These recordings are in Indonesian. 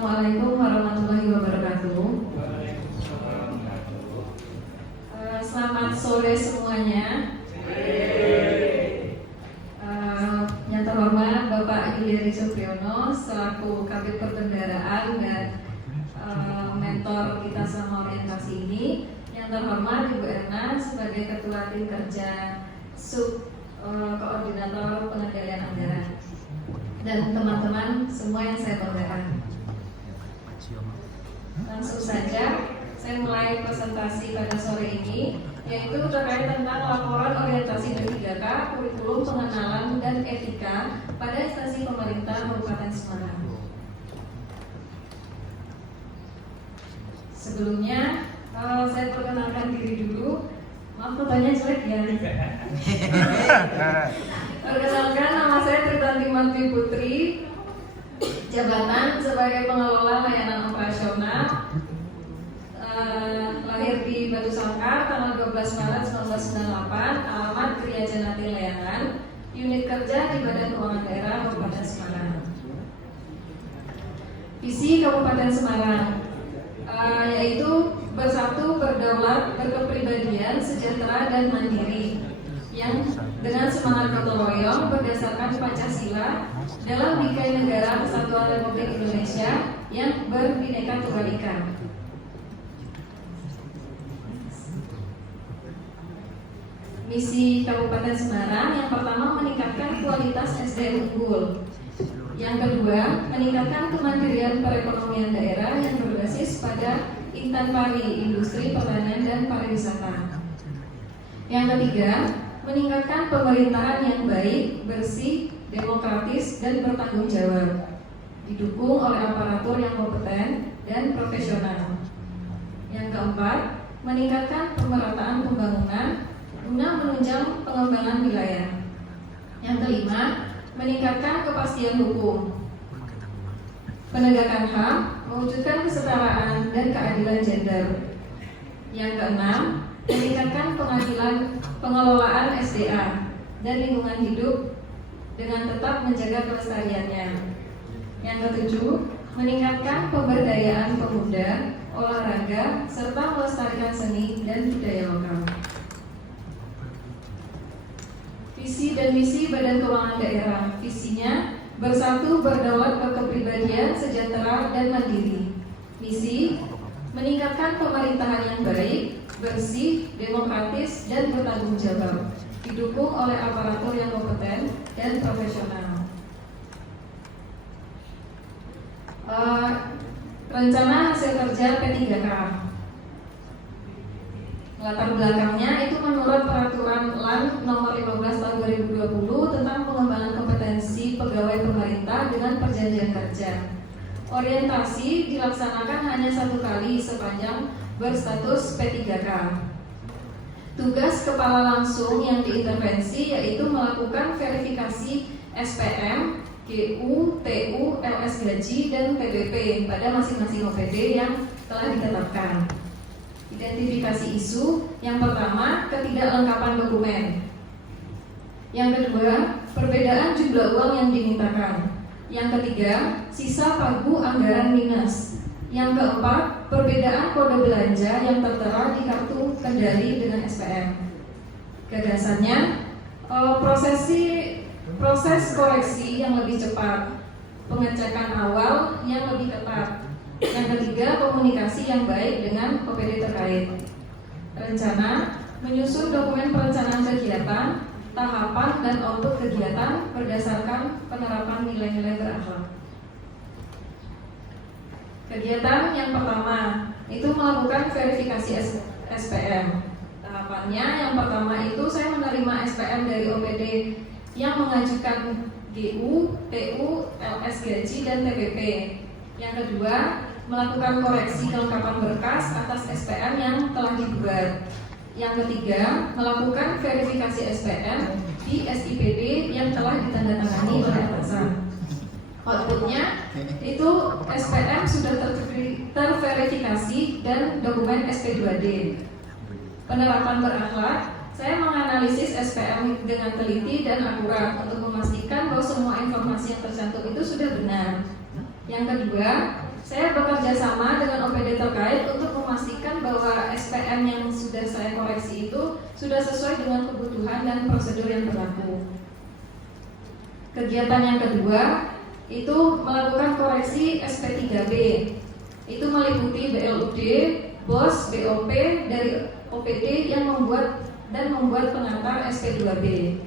Assalamualaikum warahmatullahi wabarakatuh. Selamat sore semuanya. Yang terhormat Bapak Gileri Supriyono selaku Kabid Perbendaharaan dan mentor kita selama orientasi ini. Yang terhormat Ibu Erna sebagai Ketua Tim Kerja Sub Koordinator Pengendalian Anggaran, dan teman-teman semua yang saya banggakan. Langsung saja saya mulai presentasi pada sore ini, yaitu terkait tentang laporan orientasi D3K kurikulum pengenalan dan etika pada instansi pemerintah Kabupaten Semarang. Sebelumnya saya perkenalkan diri dulu. Maaf pertanyaan jelek ya. Perkenalkan, nama saya Tritanti Marti Putri, jabatan sebagai pengelola layanan operasional, lahir di Batu Sangkar tanggal 12 Maret 1998, alamat Kriya Janati Layangan, unit kerja di Badan Keuangan Daerah Kabupaten Semarang. Visi Kabupaten Semarang yaitu bersatu, berdaulat, berkepribadian, sejahtera dan mandiri, yang dengan semangat gotong royong berdasarkan Pancasila dalam bingkai negara Kesatuan Republik Indonesia yang berbineka tunggal ika. Misi Kabupaten Semarang yang pertama meningkatkan kualitas SDM unggul. Yang kedua, meningkatkan kemandirian perekonomian daerah yang berbasis pada intan pari, industri, pertanian, dan pariwisata. Yang ketiga, meningkatkan pemerintahan yang baik, bersih, demokratis, dan bertanggung jawab, didukung oleh aparatur yang kompeten dan profesional. Yang keempat, meningkatkan pemerataan pembangunan guna menunjang pengembangan wilayah. Yang kelima, meningkatkan kepastian hukum, penegakan HAM, mewujudkan kesetaraan dan keadilan gender. Yang keenam, meningkatkan pengelolaan SDA dan lingkungan hidup dengan tetap menjaga kelestariannya. Yang ketujuh, meningkatkan pemberdayaan pemuda, olahraga, serta melestarikan seni dan budaya lokal. Visi dan misi Badan Keuangan Daerah. Visinya bersatu, berdaulat, berkepribadian, sejahtera, dan mandiri. Misi meningkatkan pemerintahan yang baik, bersih, demokratis, dan bertanggung jawab, didukung oleh aparatur yang kompeten dan profesional. Rencana hasil kerja P3K. Latar belakangnya itu menurut Peraturan LAN Nomor 15 Tahun 2020 tentang pengembangan kompetensi pegawai pemerintah dengan perjanjian kerja. Orientasi dilaksanakan hanya 1 kali sepanjang berstatus P3K. Tugas kepala langsung yang diintervensi yaitu melakukan verifikasi SPM, GU, TU, LS gaji, dan PBP pada masing-masing OPD yang telah ditetapkan. Identifikasi isu, yang pertama, ketidaklengkapan dokumen. Yang kedua, perbedaan jumlah uang yang dimintakan. Yang ketiga, sisa pagu anggaran minus. Yang keempat, perbedaan kode belanja yang tertera di kartu kendali dengan SPM. Gagasannya, proses koreksi yang lebih cepat, pengecekan awal yang lebih ketat. Yang ketiga, komunikasi yang baik dengan OPD terkait. Rencana, menyusun dokumen perencanaan kegiatan, tahapan dan output kegiatan berdasarkan penerapan nilai-nilai berakhlak. Kegiatan yang pertama itu melakukan verifikasi SPM. Tahapannya yang pertama itu saya menerima SPM dari OPD yang mengajukan GU, TU, LS gaji, dan TPP. Yang kedua, melakukan koreksi kelengkapan berkas atas SPM yang telah dibuat. Yang ketiga, melakukan verifikasi SPM di SIPD yang telah ditandatangani oleh atasan. Outputnya itu SPM sudah terverifikasi dan dokumen SP2D. Penerapan berakhlak, saya menganalisis SPM dengan teliti dan akurat untuk memastikan bahwa semua informasi yang tercantum itu sudah benar. Yang kedua, saya bekerja sama dengan OPD terkait untuk memastikan bahwa SPM yang sudah saya koreksi itu sudah sesuai dengan kebutuhan dan prosedur yang berlaku. Kegiatan yang kedua itu melakukan koreksi SP3B. Itu meliputi BLUD, BOS, BOP dari OPD yang membuat pengantar SP2B.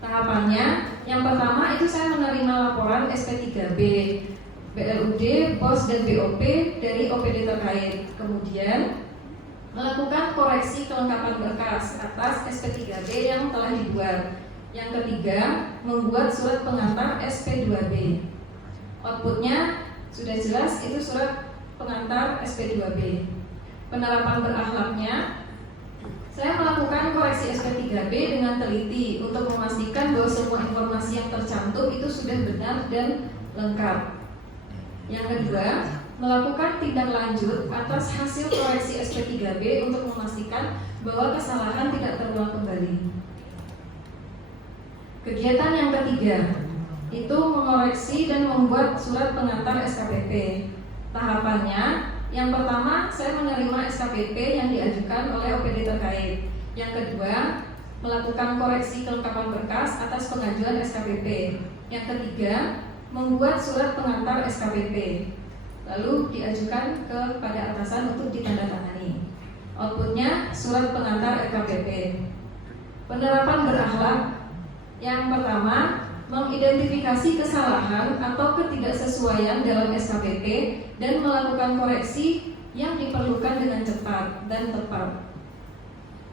Tahapannya, yang pertama itu saya menerima laporan SP3B, BLUD, BOS, dan BOP dari OPD terkait. Kemudian melakukan koreksi kelengkapan berkas atas SP3B yang telah dibuat. Yang ketiga, membuat surat pengantar SP2B. Outputnya sudah jelas, itu surat pengantar SP2B. Penerapan berakhlaknya, saya melakukan koreksi SP3B dengan teliti untuk memastikan bahwa semua informasi yang tercantum itu sudah benar dan lengkap. Yang kedua, melakukan tindak lanjut atas hasil koreksi SP3B untuk memastikan bahwa kesalahan tidak terulang kembali. Kegiatan yang ketiga, itu mengoreksi dan membuat surat pengantar SKPP. Tahapannya, yang pertama saya menerima SKPP yang diajukan oleh OPD terkait. Yang kedua, melakukan koreksi kelengkapan berkas atas pengajuan SKPP. Yang ketiga, membuat surat pengantar SKPP, lalu diajukan kepada atasan untuk ditandatangani. Outputnya surat pengantar SKPP. Penerapan berakhlak, yang pertama, mengidentifikasi kesalahan atau ketidaksesuaian dalam SKPP dan melakukan koreksi yang diperlukan dengan cepat dan tepat.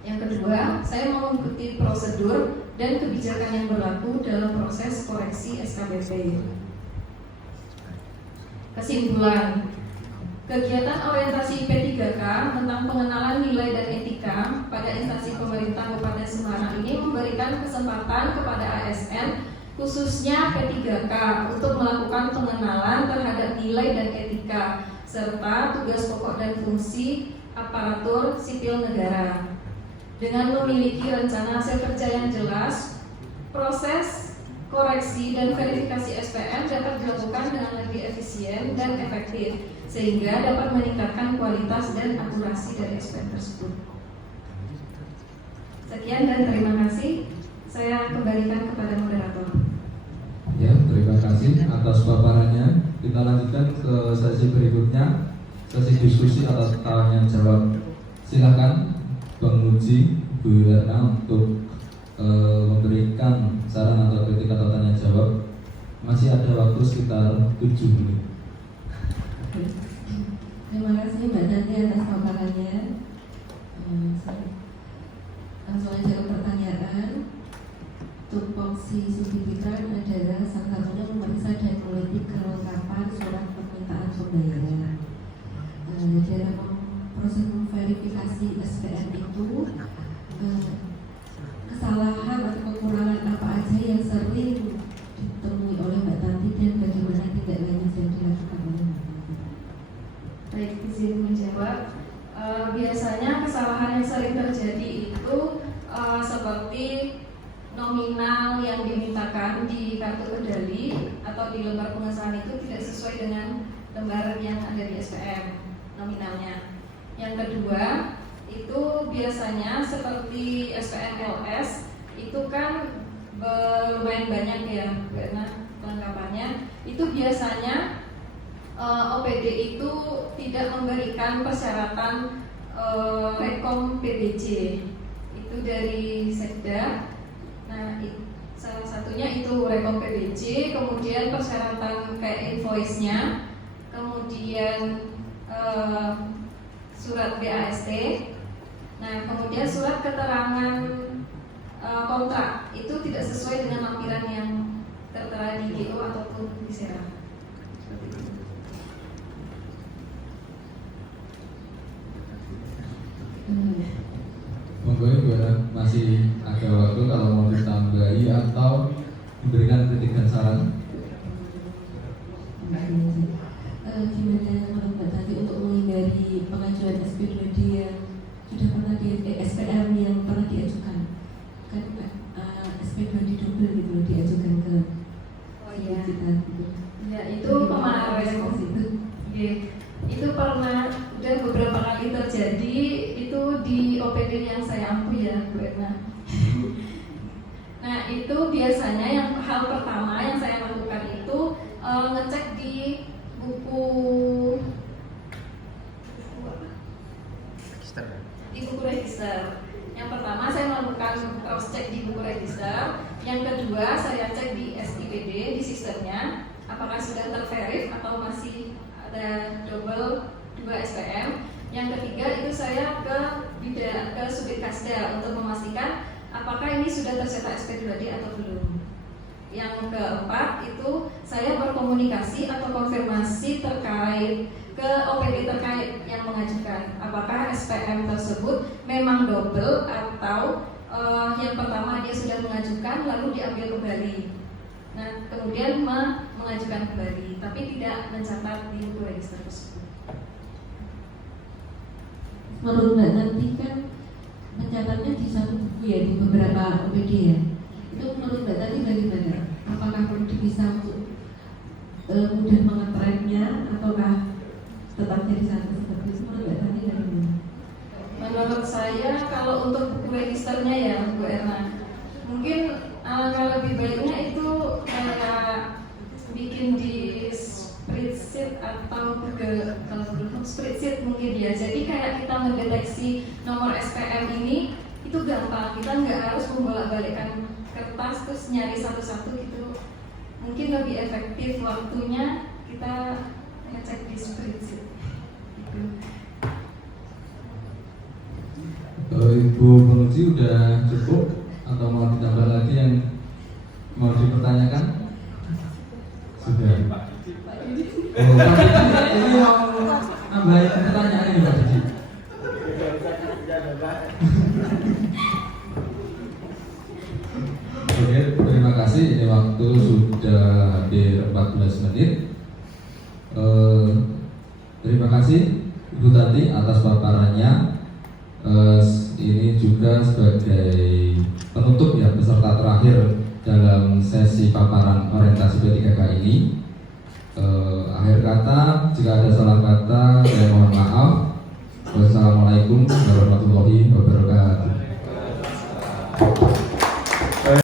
Yang kedua, saya mengikuti prosedur dan kebijakan yang berlaku dalam proses koreksi SKPP. Kesimpulan, kegiatan orientasi P3K tentang pengenalan nilai dan etika pada instansi pemerintah Kabupaten Semarang ini memberikan kesempatan kepada ASN khususnya P3K untuk melakukan pengenalan terhadap nilai dan etika serta tugas pokok dan fungsi aparatur sipil negara. Dengan memiliki rencana hasil kerja yang jelas, proses koreksi dan verifikasi SPM dapat dilakukan dengan lebih efisien dan efektif sehingga dapat meningkatkan kualitas dan akurasi dari SPM tersebut. Sekian dan terima kasih. Saya kembalikan kepada moderator. Ya, terima kasih atas paparannya. Kita lanjutkan ke sesi berikutnya, sesi diskusi atas tanya jawab. Silakan penguji Bu Herna untuk memberikan saran atau kritik atau tanya jawab. Masih ada waktu sekitar 7 menit. Terima kasih Mbak Tanti atas paparannya. Langsung aja ke pertanyaan. Tupoksi signifikan adalah salah satunya memeriksa dan meneliti kelengkapan surat permintaan pembayaran. Dalam proses verifikasi SPM itu, kesalahan atau kekurangan apa aja yang sering ditemui oleh Mbak Tanti dan bagaimana tindak lanjut yang dilakukan oleh Mbak Tanti? Baik, izin menjawab. Biasanya kesalahan yang sering terjadi itu seperti nominal yang dimintakan di kartu kendali atau di lembar pengesahan itu tidak sesuai dengan lembar yang ada di SPM nominalnya. Yang kedua, itu biasanya seperti SPM LS itu kan lumayan banyak ya karena kelengkapannya. Itu biasanya OPD itu tidak memberikan persyaratan rekom PBJ itu dari Sekda. Nah, salah satunya itu rekom PBJ, kemudian persyaratan kayak invoice-nya, kemudian surat BAST. Nah, kemudian surat keterangan kontrak itu tidak sesuai dengan lampiran yang tertera di GO ataupun di SERA. Monggo Ibu masih ada waktu kalau mau ditambahi atau memberikan kritik dan saran. Gimana kalau Mbak Tanti untuk menghindari pengajuan SP2D yang sudah pernah SPM yang pernah diajukan, kan SP2D double gitu diajukan ke oh iya kita gitu. ya itu kemarin itu biasanya yang hal pertama yang saya lakukan itu ngecek di buku register. Yang pertama saya melakukan cross check di buku register. Yang kedua saya cek di SIPD, di sistemnya apakah sudah terverif atau masih ada double 2 SPM. Yang ketiga itu saya ke Subdit Kasda untuk memastikan apakah ini sudah tercetak SP2D atau belum. Yang keempat itu saya berkomunikasi atau konfirmasi terkait ke OPD terkait yang mengajukan apakah SPM tersebut memang double atau yang pertama dia sudah mengajukan lalu diambil kembali. Nah, kemudian mengajukan kembali tapi tidak mencatat di buku register tersebut. Menurut Mbak nanti kan mencatatnya di satu buku ya, di beberapa OPD ya. Itu menurut Mbak tadi bagaimana? Apakah perlu bisa untuk mudah mengetracknya ataukah tetap jadi satu seperti itu? Menurut Mbak tadi bagaimana? Menurut saya kalau untuk buku registernya ya Bu Erna, mungkin kalau lebih baiknya itu kayak bikin di spreadsheet atau kalau belum spreadsheet mungkin ya. Jadi kayak kita mendeteksi nomor SPM ini itu gampang, kita nggak harus membolak-balikkan kertas terus nyari satu-satu gitu. Mungkin lebih efektif waktunya kita ngecek di spreadsheet gitu. Ibu penguji udah cukup atau mau ditambah lagi yang mau dipertanyakan? Sudah. Oh, Pak Didi, ini mau nambahin pertanyaan ini Pak Didi. Oke, terima kasih. Ini waktu sudah hampir 14 menit. Terima kasih Ibu Tati atas paparannya. Ini juga sebagai penutup ya, peserta terakhir dalam sesi paparan orientasi P3K ini. Akhir kata, jika ada salah kata, saya mohon maaf. Wassalamualaikum warahmatullahi wabarakatuh.